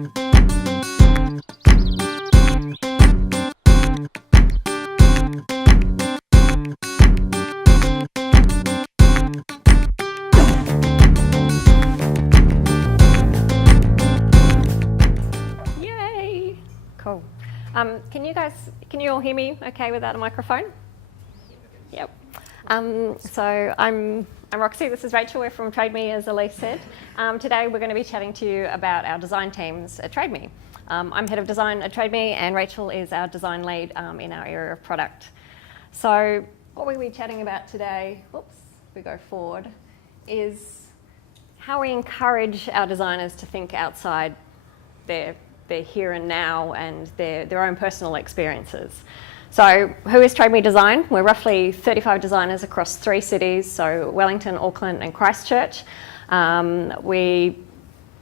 Yay! Cool. Can you all hear me okay without a microphone? Yep. So I'm Roxy, this is Rachel, we're from TradeMe, as Elise said. Today we're going to be chatting to you about our design teams at TradeMe. I'm head of design at TradeMe and Rachel is our design lead in our area of product. So what we'll be chatting about today, if we go forward, is how we encourage our designers to think outside their here and now and their own personal experiences. So who is TradeMe Design? We're roughly 35 designers across 3 cities, so Wellington, Auckland and Christchurch. We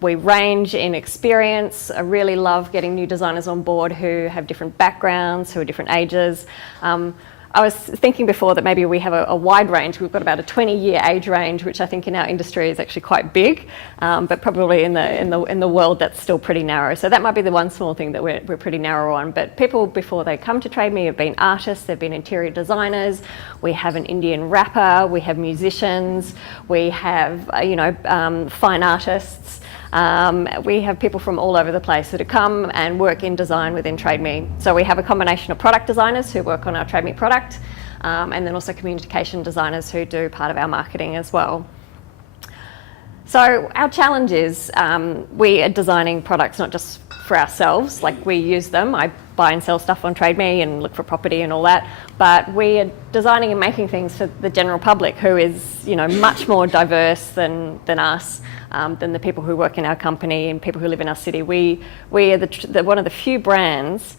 range in experience. I really love getting new designers on board who have different backgrounds, who are different ages. I was thinking before that maybe we have a wide range. We've got about a 20-year age range, which I think in our industry is actually quite big, but probably in the world that's still pretty narrow. So that might be the one small thing that we're pretty narrow on. But people before they come to TradeMe have been artists, they've been interior designers. We have an Indian rapper, we have musicians, we have fine artists. We have people from all over the place that come and work in design within TradeMe. So we have a combination of product designers who work on our TradeMe product, and then also communication designers who do part of our marketing as well. So our challenge is we are designing products not just for ourselves, like we use them. I buy and sell stuff on TradeMe and look for property and all that, but we are designing and making things for the general public who is much more diverse than us. Than the people who work in our company and people who live in our city. We are one of the few brands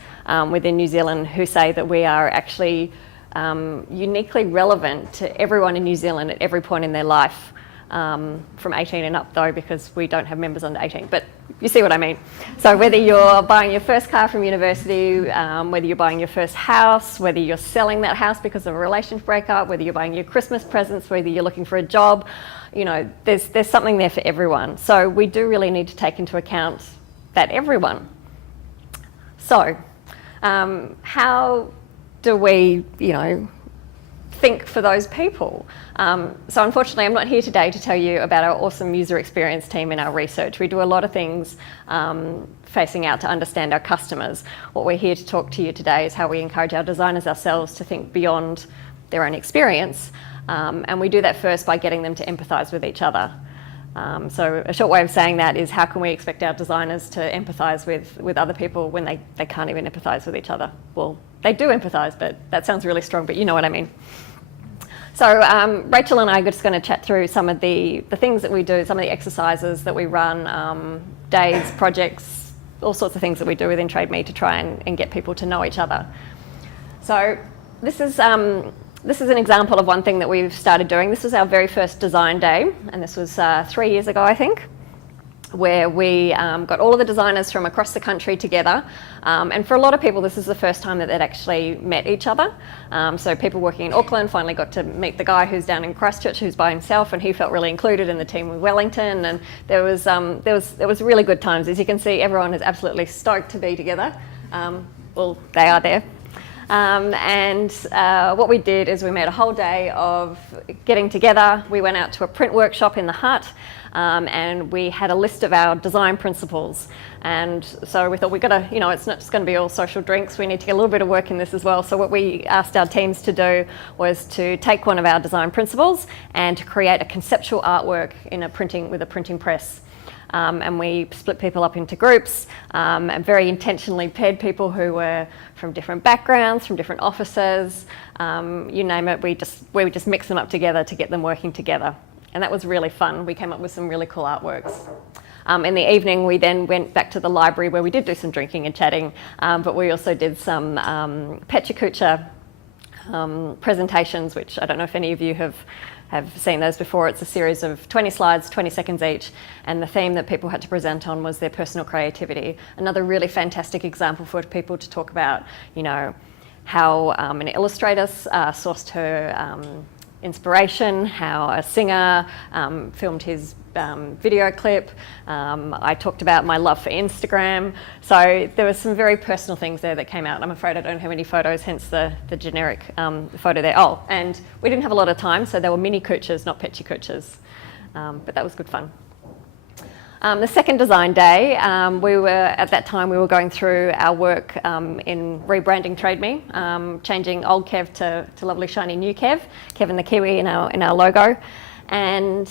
within New Zealand who say that we are actually uniquely relevant to everyone in New Zealand at every point in their life, from 18 and up though, because we don't have members under 18, but you see what I mean. So whether you're buying your first car from university, whether you're buying your first house, whether you're selling that house because of a relationship breakup, whether you're buying your Christmas presents, whether you're looking for a job, there's something there for everyone. So we do really need to take into account that everyone. So how do we, think for those people? So unfortunately, I'm not here today to tell you about our awesome user experience team in our research. We do a lot of things facing out to understand our customers. What we're here to talk to you today is how we encourage our designers ourselves to think beyond their own experience. And we do that first by getting them to empathise with each other. So a short way of saying that is, how can we expect our designers to empathise with other people when they can't even empathise with each other? Well, they do empathise, but that sounds really strong, but you know what I mean. So Rachel and I are just going to chat through some of the things that we do, some of the exercises that we run, days, projects, all sorts of things that we do within TradeMe to try and get people to know each other. So this is an example of one thing that we've started doing. This was our very first design day, and this was 3 years ago, I think, where we got all of the designers from across the country together. And for a lot of people, this is the first time that they'd actually met each other. So people working in Auckland finally got to meet the guy who's down in Christchurch, who's by himself, and he felt really included in the team with Wellington. And there was really good times. As you can see, everyone is absolutely stoked to be together. Well, they are there. What we did is we made a whole day of getting together. We went out to a print workshop in the hut, and we had a list of our design principles. And so we thought it's not just going to be all social drinks. We need to get a little bit of work in this as well. So what we asked our teams to do was to take one of our design principles and to create a conceptual artwork with a printing press. And we split people up into groups and very intentionally paired people who were from different backgrounds, from different offices, you name it. We would just mix them up together to get them working together. And that was really fun. We came up with some really cool artworks. In the evening, we then went back to the library where we did do some drinking and chatting, but we also did some Pecha Kucha presentations, which I don't know if any of you have seen those before. It's a series of 20 slides, 20 seconds each, and the theme that people had to present on was their personal creativity. Another really fantastic example for people to talk about, how an illustrator sourced her inspiration, how a singer filmed his video clip. I talked about my love for Instagram. So there were some very personal things there that came out. I'm afraid I don't have any photos, hence the generic photo there. Oh, and we didn't have a lot of time, so they were mini Kuchas, not Pecha Kuchas. But that was good fun. The second design day, at that time we were going through our work in rebranding TradeMe, changing old Kev to lovely shiny new Kev, Kevin the Kiwi in our logo. And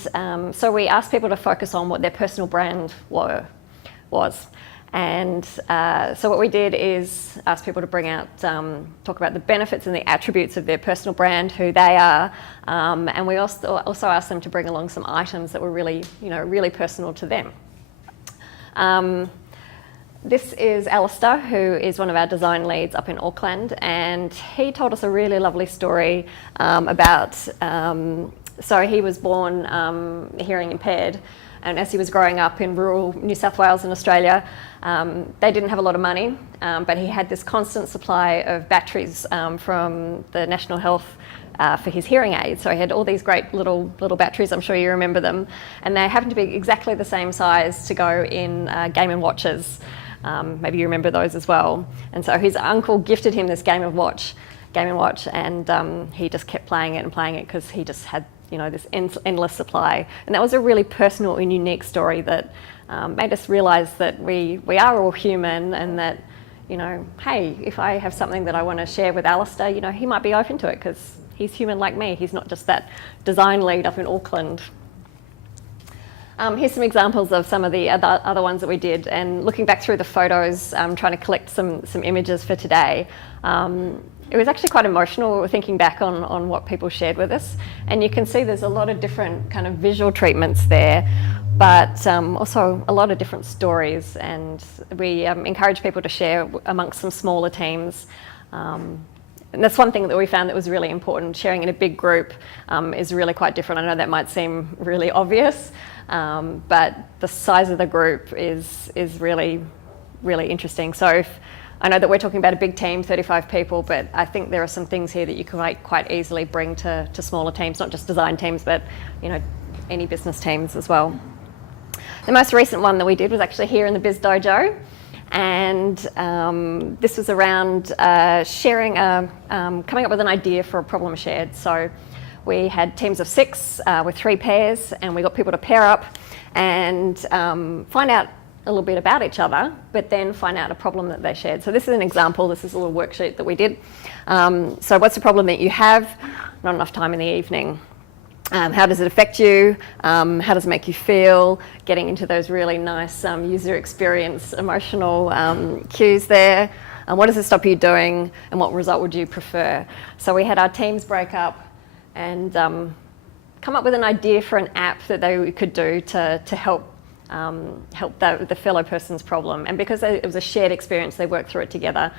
so we asked people to focus on what their personal brand was. And so what we did is ask people to bring out, talk about the benefits and the attributes of their personal brand, who they are, and we also asked them to bring along some items that were really, really personal to them. This is Alistair, who is one of our design leads up in Auckland, and he told us a really lovely story about, so he was born hearing impaired, and as he was growing up in rural New South Wales in Australia, they didn't have a lot of money, but he had this constant supply of batteries from the National Health for his hearing aid. So he had all these great little batteries, I'm sure you remember them, and they happened to be exactly the same size to go in Game & Watches. Maybe you remember those as well. And so his uncle gifted him this Game & Watch, and he just kept playing it because he just had this endless supply. And that was a really personal and unique story that made us realise that we are all human, and that, hey, if I have something that I want to share with Alistair, he might be open to it because he's human like me. He's not just that design lead up in Auckland. Here's some examples of some of the other ones that we did, and looking back through the photos, trying to collect some images for today. It was actually quite emotional. We were thinking back on what people shared with us, and you can see there's a lot of different kind of visual treatments there, but also a lot of different stories, and we encourage people to share amongst some smaller teams. And that's one thing that we found that was really important. Sharing in a big group is really quite different. I know that might seem really obvious, but the size of the group is really, really interesting. So I know that we're talking about a big team, 35 people, but I think there are some things here that you can quite easily bring to smaller teams, not just design teams, but any business teams as well. The most recent one that we did was actually here in the Biz Dojo, and this was around sharing, coming up with an idea for a problem shared. So we had teams of 6 with 3 pairs, and we got people to pair up and find out a little bit about each other, but then find out a problem that they shared. So this is an example. This is a little worksheet that we did. So what's the problem that you have? Not enough time in the evening. How does it affect you? How does it make you feel? Getting into those really nice user experience, emotional cues there. What does it stop you doing? And what result would you prefer? So we had our teams break up and come up with an idea for an app that they could do to help the fellow person's problem. And because it was a shared experience, they worked through it together.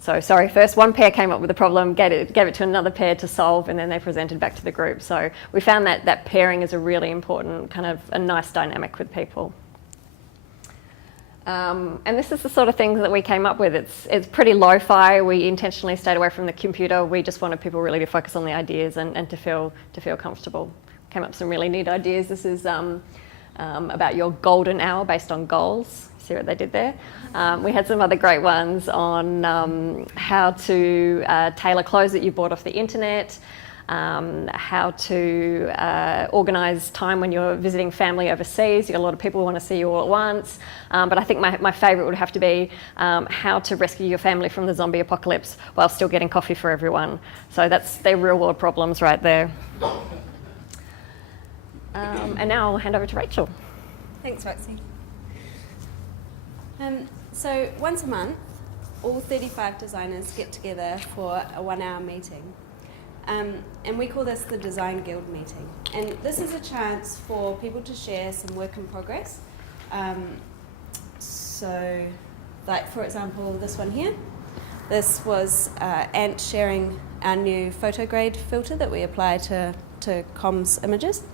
First one pair came up with a problem, gave it to another pair to solve, and then they presented back to the group. So we found that pairing is a really important kind of a nice dynamic with people. And this is the sort of things that we came up with. It's pretty lo-fi. We intentionally stayed away from the computer. We just wanted people really to focus on the ideas and to feel comfortable. Came up with some really neat ideas. This is about your golden hour based on goals. See what they did there? We had some other great ones on how to tailor clothes that you bought off the internet, how to organise time when you're visiting family overseas. You've got a lot of people who want to see you all at once. But I think my favourite would have to be how to rescue your family from the zombie apocalypse while still getting coffee for everyone. So they're real world problems right there. And now I'll hand over to Rachel. Thanks, Roxy. So once a month, all 35 designers get together for a 1-hour meeting. And we call this the Design Guild meeting. And this is a chance for people to share some work in progress. So, like for example, this one here. This was Ant sharing our new photo grade filter that we apply to comms images.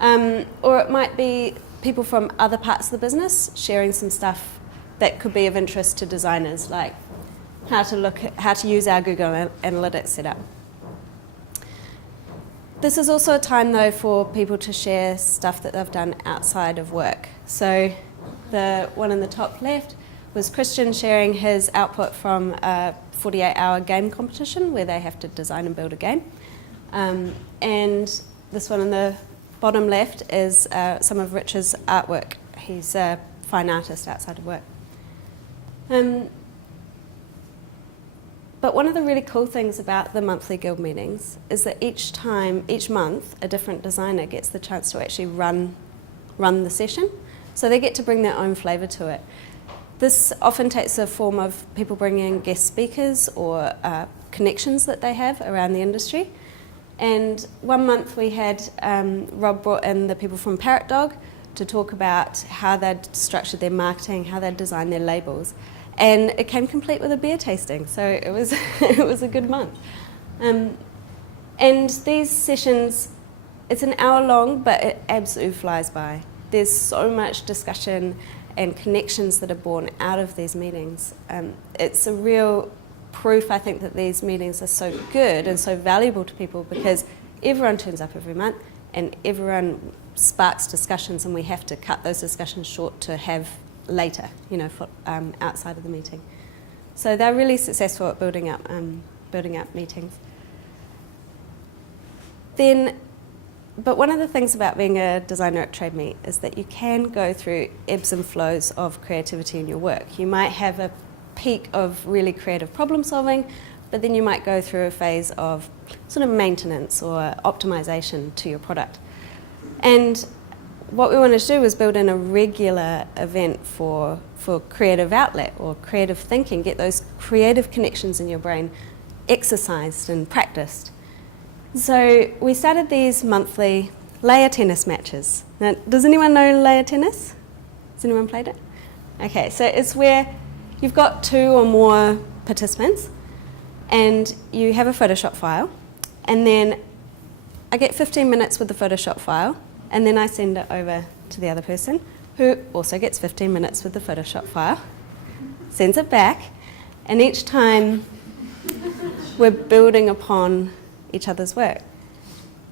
Or it might be people from other parts of the business sharing some stuff that could be of interest to designers, like how to use our Google Analytics setup. This is also a time, though, for people to share stuff that they've done outside of work. So the one in the top left was Christian sharing his output from a 48-hour game competition where they have to design and build a game. And this one in the bottom left is some of Rich's artwork. He's a fine artist outside of work. But one of the really cool things about the monthly guild meetings is that each month, a different designer gets the chance to actually run the session. So they get to bring their own flavour to it. This often takes the form of people bringing guest speakers or connections that they have around the industry. And one month we had Rob brought in the people from Parrot Dog to talk about how they'd structured their marketing, how they'd designed their labels. And it came complete with a beer tasting, so it was it was a good month. And these sessions, it's an hour long, but it absolutely flies by. There's so much discussion and connections that are born out of these meetings. It's a real proof, I think, that these meetings are so good and so valuable to people because everyone turns up every month and everyone sparks discussions, and we have to cut those discussions short to have later, for, outside of the meeting. So they're really successful at building up meetings. But one of the things about being a designer at Trade Meet is that you can go through ebbs and flows of creativity in your work. You might have a peak of really creative problem solving, but then you might go through a phase of sort of maintenance or optimization to your product. And what we wanted to do was build in a regular event for creative outlet or creative thinking, get those creative connections in your brain exercised and practiced. So we started these monthly layer tennis matches. Now, does anyone know layer tennis? Has anyone played it? Okay, so it's where you've got 2 or more participants and you have a Photoshop file, and then I get 15 minutes with the Photoshop file, and then I send it over to the other person who also gets 15 minutes with the Photoshop file, sends it back, and each time we're building upon each other's work.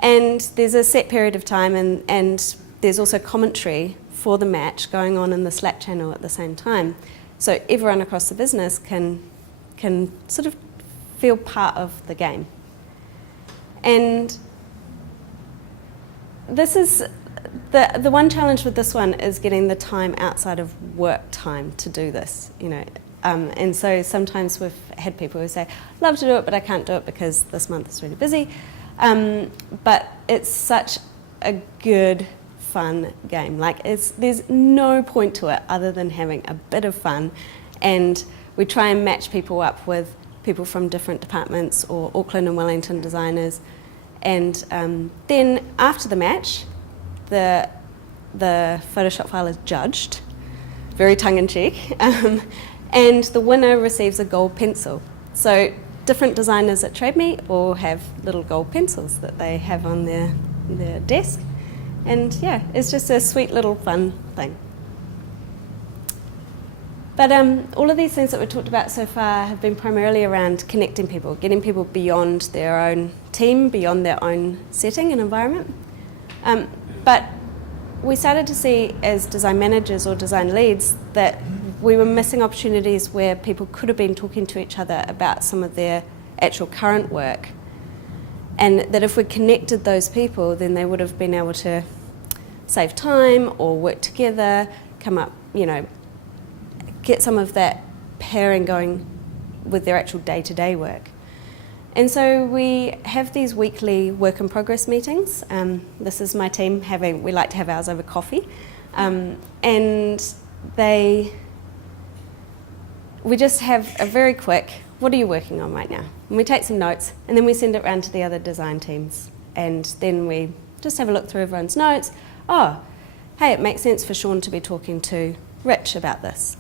And there's a set period of time, and there's also commentary for the match going on in the Slack channel at the same time. So everyone across the business can sort of feel part of the game. And this is the one challenge with this one is getting the time outside of work time to do this, and so sometimes we've had people who say, love to do it, but I can't do it because this month is really busy. But it's such a good, fun game. There's no point to it other than having a bit of fun, and we try and match people up with people from different departments or Auckland and Wellington designers. And then after the match, the Photoshop file is judged, very tongue-in-cheek, and the winner receives a gold pencil. So different designers at Trade Meet all have little gold pencils that they have on their desk. And yeah, it's just a sweet little fun thing. But all of these things that we've talked about so far have been primarily around connecting people, getting people beyond their own team, beyond their own setting and environment. But we started to see as design managers or design leads that we were missing opportunities where people could have been talking to each other about some of their actual current work. And that if we connected those people, then they would have been able to save time or work together, come up, get some of that pairing going with their actual day-to-day work. And so we have these weekly work in progress meetings. This is my team we like to have ours over coffee. And we just have a very quick, what are you working on right now? And we take some notes, and then we send it around to the other design teams. And then we just have a look through everyone's notes. Oh, hey, it makes sense for Sean to be talking to Rich about this,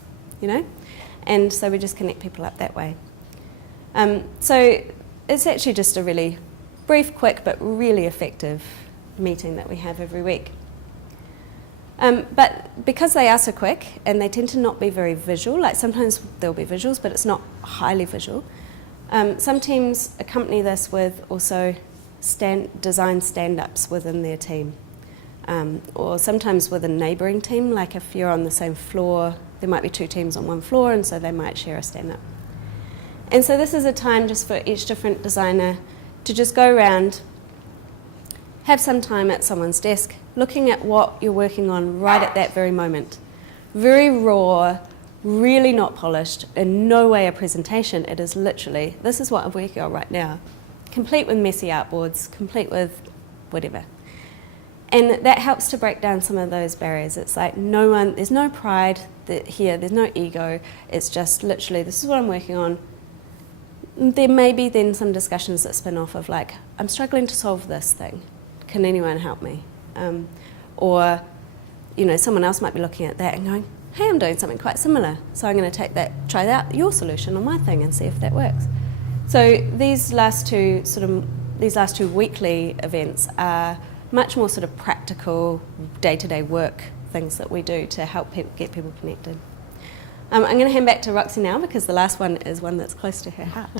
And so we just connect people up that way. So it's actually just a really brief, quick, but really effective meeting that we have every week. But because they are so quick and they tend to not be very visual, sometimes there'll be visuals, but it's not highly visual. Some teams accompany this with also design stand-ups within their team. Or sometimes with a neighbouring team, like if you're on the same floor, there might be 2 teams on one floor, and so they might share a stand-up. And so this is a time just for each different designer to just go around, have some time at someone's desk, looking at what you're working on right at that very moment. Very raw, really not polished, in no way a presentation. It is literally, this is what I'm working on right now. Complete with messy artboards, complete with whatever. And that helps to break down some of those barriers. It's like there's no pride here, there's no ego. It's just literally, this is what I'm working on. There may be then some discussions that spin off of like, I'm struggling to solve this thing. Can anyone help me? Or, someone else might be looking at that and going, hey, I'm doing something quite similar. So I'm going to try out your solution on my thing and see if that works. So these last two weekly events are much more sort of practical, day-to-day work things that we do to help get people connected. I'm going to hand back to Roxy now because the last one is one that's close to her heart.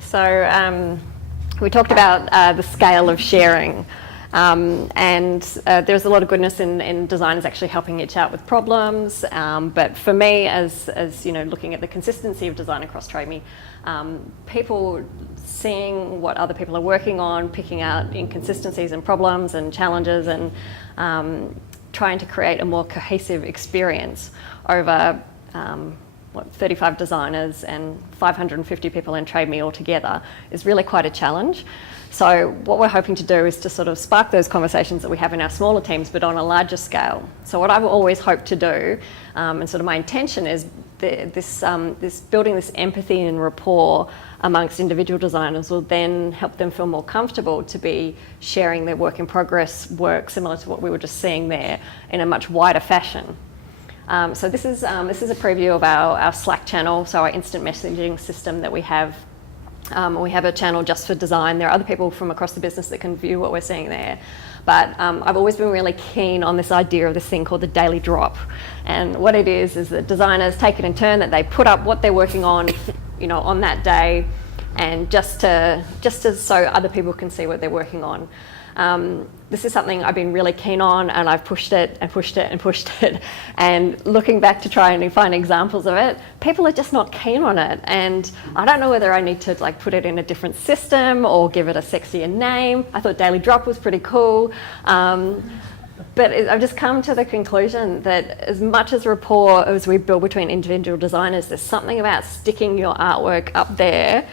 So we talked about the scale of sharing, and there's a lot of goodness in designers actually helping each out with problems. But for me, as looking at the consistency of design across TradeMe, people seeing what other people are working on, picking out inconsistencies and problems and challenges, and trying to create a more cohesive experience over 35 designers and 550 people in TradeMe altogether is really quite a challenge. So what we're hoping to do is to sort of spark those conversations that we have in our smaller teams, but on a larger scale. So what I've always hoped to do, and sort of my intention is this building this empathy and rapport amongst individual designers will then help them feel more comfortable to be sharing their work in progress work, similar to what we were just seeing there, in a much wider fashion. So this is a preview of our Slack channel, so our instant messaging system that we have. We have a channel just for design. There are other people from across the business that can view what we're seeing there. But I've always been really keen on this idea of this thing called the daily drop. And what it is that designers take it in turn, that they put up what they're working on, on that day, and just so other people can see what they're working on. This is something I've been really keen on, and I've pushed it and pushed it and pushed it. And looking back to try and find examples of it, people are just not keen on it. And I don't know whether I need to put it in a different system or give it a sexier name. I thought Daily Drop was pretty cool. But I've just come to the conclusion that as much as rapport as we build between individual designers, there's something about sticking your artwork up there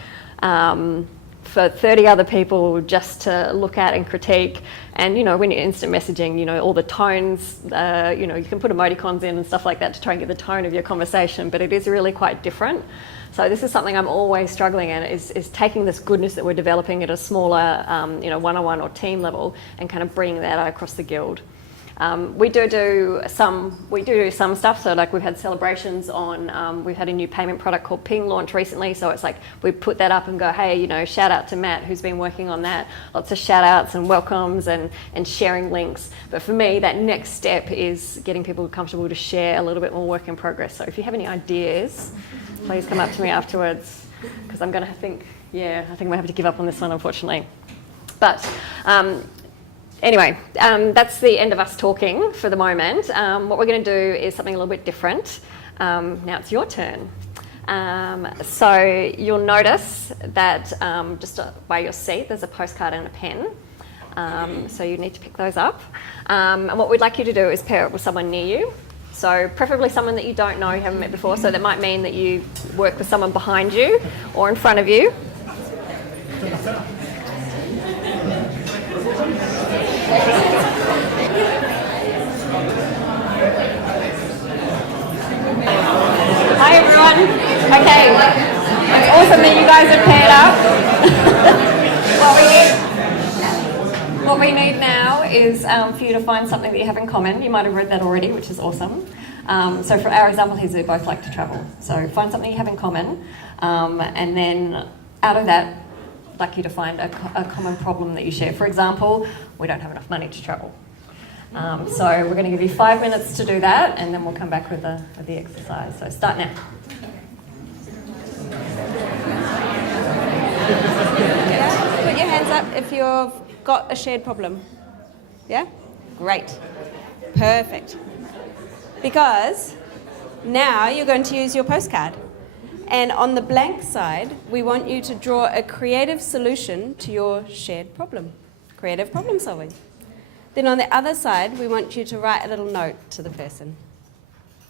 for 30 other people just to look at and critique. And when you're instant messaging, all the tones, you can put emoticons in and stuff like that to try and get the tone of your conversation, but it is really quite different. So this is something I'm always struggling in, is taking this goodness that we're developing at a smaller, one-on-one or team level and kind of bringing that across the guild. We do some stuff. So we've had celebrations on, we've had a new payment product called Ping launch recently. So it's we put that up and go, hey, shout out to Matt who's been working on that. Lots of shout outs and welcomes and sharing links. But for me, that next step is getting people comfortable to share a little bit more work in progress. So if you have any ideas, please come up to me afterwards, because I'm going to think we have to give up on this one, unfortunately. But anyway, that's the end of us talking for the moment. What we're going to do is something a little bit different. Now it's your turn. So you'll notice that just by your seat there's a postcard and a pen. So you need to pick those up. And what we'd like you to do is pair it with someone near you. So preferably someone that you don't know, you haven't met before. So that might mean that you work with someone behind you or in front of you. Hi everyone. Okay, it's awesome that you guys are paired up. What we need now is for you to find something that you have in common. You might have read that already, which is awesome. So for our example here, we both like to travel. So find something you have in common, and then out of that, I'd like you to find a common problem that you share. For example, we don't have enough money to travel. So we're going to give you 5 minutes to do that, and then we'll come back with the exercise. So start now. your hands up if you've got a shared problem. Yeah? Great. Perfect. Because now you're going to use your postcard. And on the blank side, we want you to draw a creative solution to your shared problem. Creative problem solving. Then on the other side, we want you to write a little note to the person.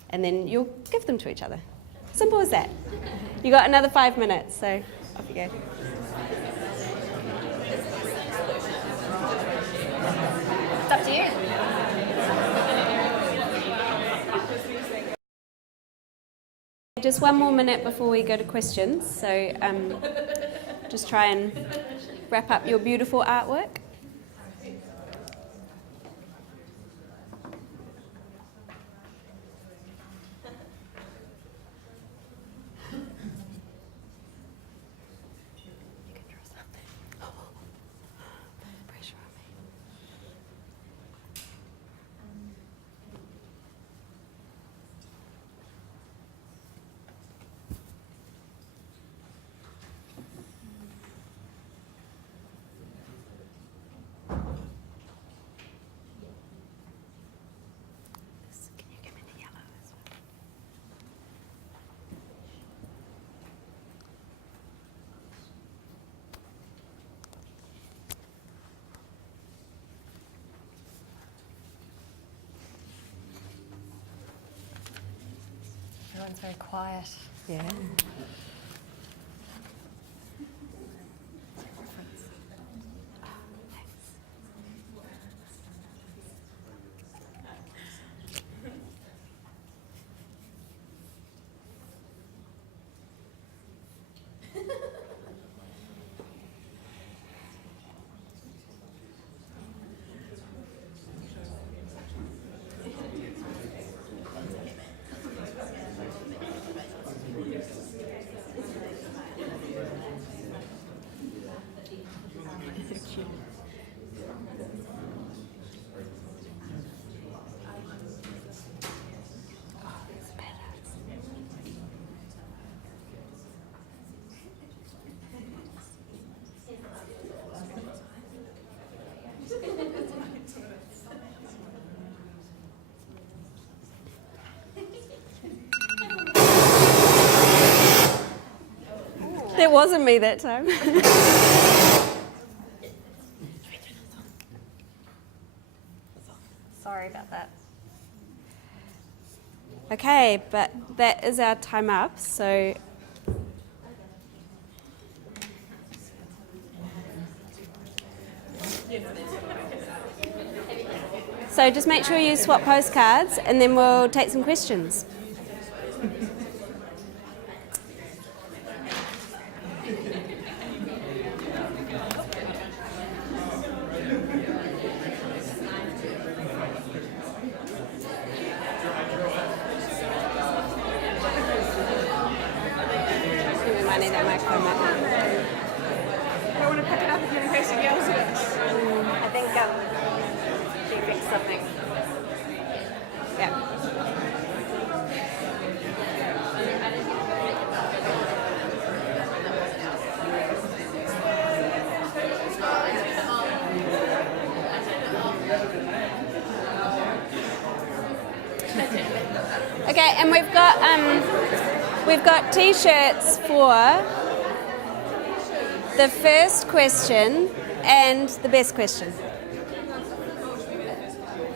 And then you'll give them to each other. Simple as that. You got another 5 minutes, so off you go. It's up to you. Just one more minute before we go to questions, so just try and wrap up your beautiful artwork. Everyone's very quiet. Yeah. It wasn't me that time. Sorry about that. Okay, but that is our time up, so just make sure you swap postcards and then we'll take some questions. I want to pick it up again in case it yells at us. I think she fixed something. Yeah. Okay, and we've got T-shirts for the first question and the best question.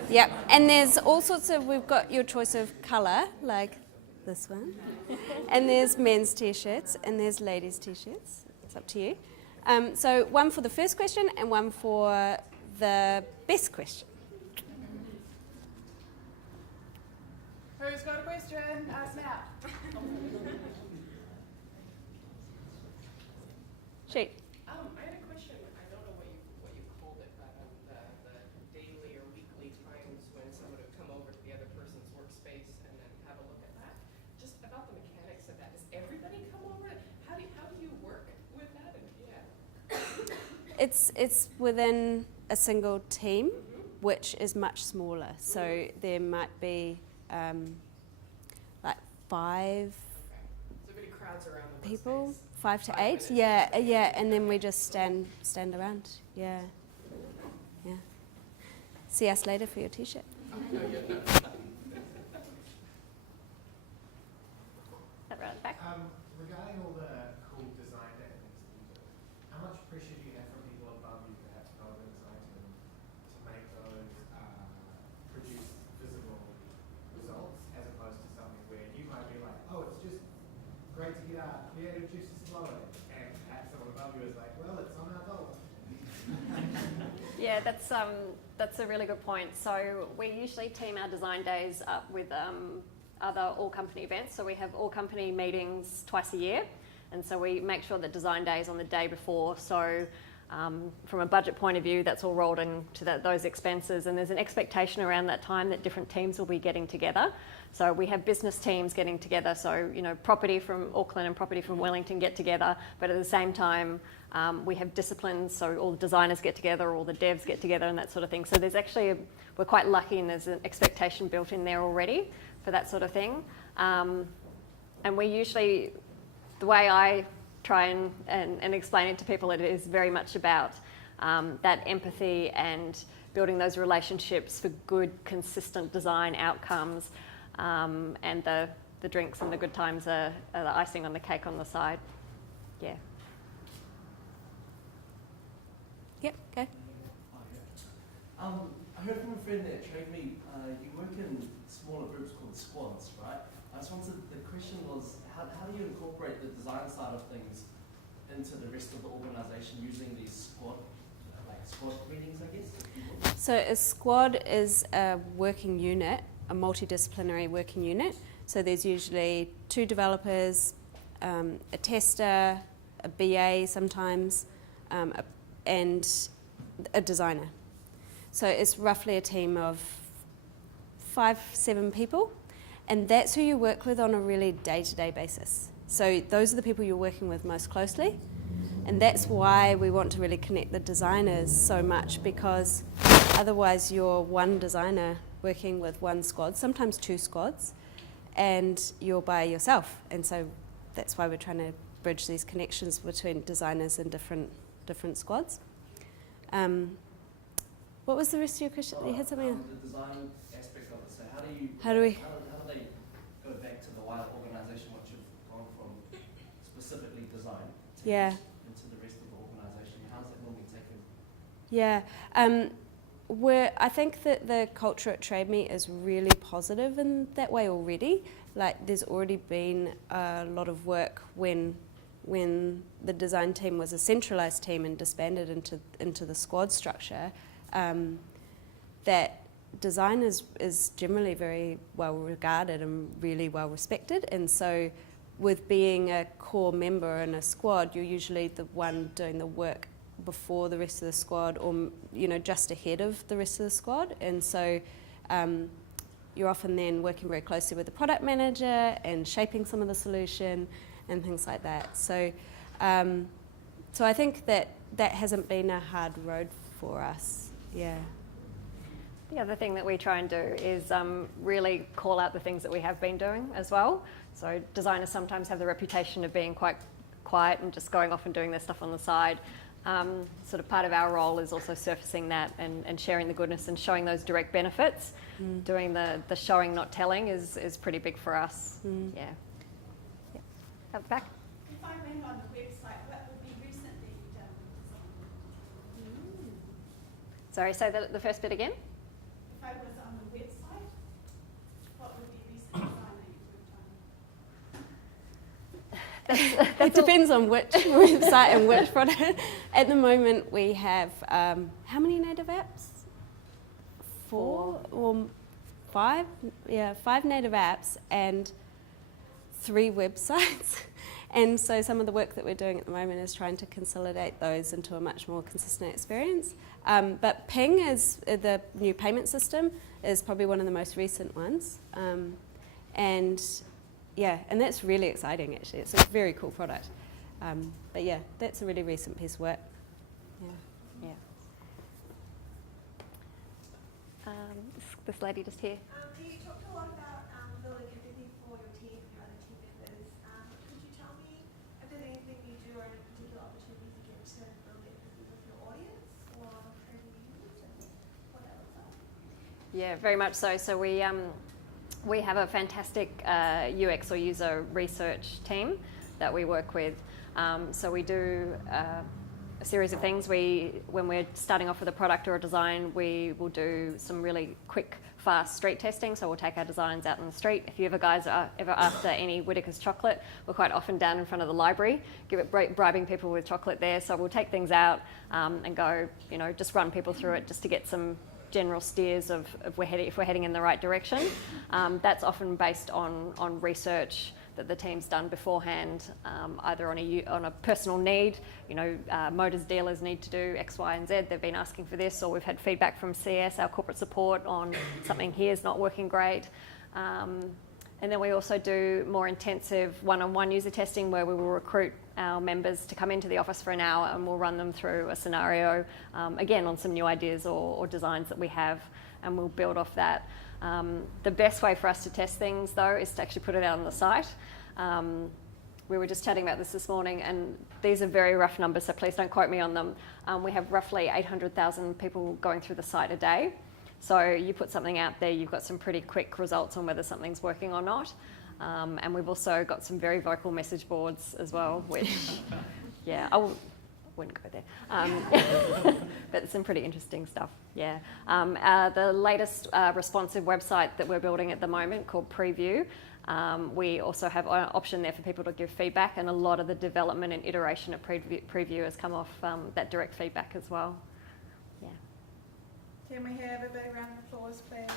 Yep, and there's all sorts of, we've got your choice of colour, like this one, and there's men's T-shirts and there's ladies' T-shirts. It's up to you. So one for the first question and one for the best question. Who's got a question? Ask now. Sheet. I had a question. I don't know what you called it, but the daily or weekly times when someone would come over to the other person's workspace and then have a look at that. Just about the mechanics of that. Does everybody come over? How do you work with that? And, yeah. It's within a single team, which is much smaller. So there might be like 5. So everybody crowds around the people, workspace. 5 to 5 8. minutes. Yeah, and then we just stand around. Yeah. See us later for your t-shirt. That right at the back. Regarding all the cool design day things that you do, how much pressure do you have from people above you perhaps develop a design team to make those produce visible results as opposed to something where you might be like, oh, it's just great to get our creative juices flowing, and perhaps someone above you is like, well, it's on our dollar. Yeah, that's a really good point. So we usually team our design days up with other all-company events. So we have all-company meetings twice a year, and so we make sure that design day is on the day before. So from a budget point of view, that's all rolled into those expenses, and there's an expectation around that time that different teams will be getting together. So we have business teams getting together, so property from Auckland and property from Wellington get together, but at the same time we have disciplines, so all the designers get together, all the devs get together and that sort of thing. So there's actually, we're quite lucky, and there's an expectation built in there already for that sort of thing. And we usually, the way I try and explain it to people, it is very much about that empathy and building those relationships for good, consistent design outcomes, and the drinks and the good times are the icing on the cake on the side. Yeah. Yep, okay. I heard from a friend at TradeMe, you work in smaller groups called squads, right? I just wanted, the question was, how do you incorporate the design side of things into the rest of the organisation using these squad meetings, I guess? So a squad is a working unit, a multidisciplinary working unit. So there's usually 2 developers, a tester, a BA sometimes, and a designer. So it's roughly a team of 5-7 people, and that's who you work with on a really day-to-day basis. So those are the people you're working with most closely, and that's why we want to really connect the designers so much, because otherwise you're one designer working with one squad, sometimes 2 squads, and you're by yourself. And so that's why we're trying to bridge these connections between designers and different squads. What was the rest of your question? You had something. The design aspect of it. So how do they go back to the wider organisation once you've gone from specifically design into the rest of the organisation? How does that normally taken? Yeah, I think that the culture at TradeMe is really positive in that way already. Like, there's already been a lot of work when the design team was a centralised team and disbanded into the squad structure. That design is generally very well regarded and really well respected, and so with being a core member in a squad, you're usually the one doing the work before the rest of the squad, or just ahead of the rest of the squad, and so you're often then working very closely with the product manager and shaping some of the solution and things like that. So I think that hasn't been a hard road for us. Yeah. The other thing that we try and do is really call out the things that we have been doing as well. So designers sometimes have the reputation of being quite quiet and just going off and doing their stuff on the side. Sort of part of our role is also surfacing that and sharing the goodness and showing those direct benefits. Doing the showing, not telling is pretty big for us. Yeah. At the back. If I went on the website, what would be recently done with design? Sorry, say the first bit again. If I was on the website, what would be recent design that you worked on? It depends on which website and which product. At the moment, we have how many native apps? 4 or 5? Yeah, 5 native apps and 3 websites. And so some of the work that we're doing at the moment is trying to consolidate those into a much more consistent experience. But Ping is the new payment system, is probably one of the most recent ones. And that's really exciting, actually. It's a very cool product. But yeah, that's a really recent piece of work. Yeah. This lady just here. You talked a lot about building empathy for your team, your other team members. Could you tell me Yeah, very much so. So we have a fantastic UX or user research team that we work with. So we do a series of things. When we're starting off with a product or a design, we will do some really quick, fast street testing. So we'll take our designs out in the street. If you ever guys are ever after any Whittaker's chocolate, we're quite often down in front of the library, bribing people with chocolate there. So we'll take things out and go, just run people through it just to get some general steers of if we're heading in the right direction. That's often based on research that the team's done beforehand, either on a personal need. Motors dealers need to do X, Y, and Z. They've been asking for this, or we've had feedback from CS, our corporate support, on something here is not working great. And then we also do more intensive one-on-one user testing where we will recruit our members to come into the office for an hour and we'll run them through a scenario, again, on some new ideas or designs that we have, and we'll build off that. The best way for us to test things, though, is to actually put it out on the site. We were just chatting about this morning, and these are very rough numbers, so please don't quote me on them. We have roughly 800,000 people going through the site a day. So you put something out there, you've got some pretty quick results on whether something's working or not. And we've also got some very vocal message boards as well, which, yeah, I wouldn't go there. But it's some pretty interesting stuff, yeah. The latest responsive website that we're building at the moment, called Preview, we also have an option there for people to give feedback, and a lot of the development and iteration of Preview has come off that direct feedback as well. Yeah. Can we have a big round of applause, please?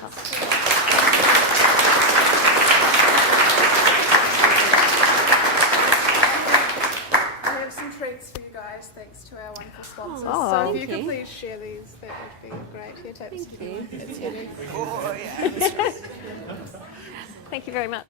I have some treats for you guys, thanks to our wonderful sponsors. So if you could please share these, that would be great. Here, take this. Thank you. Thank you very much.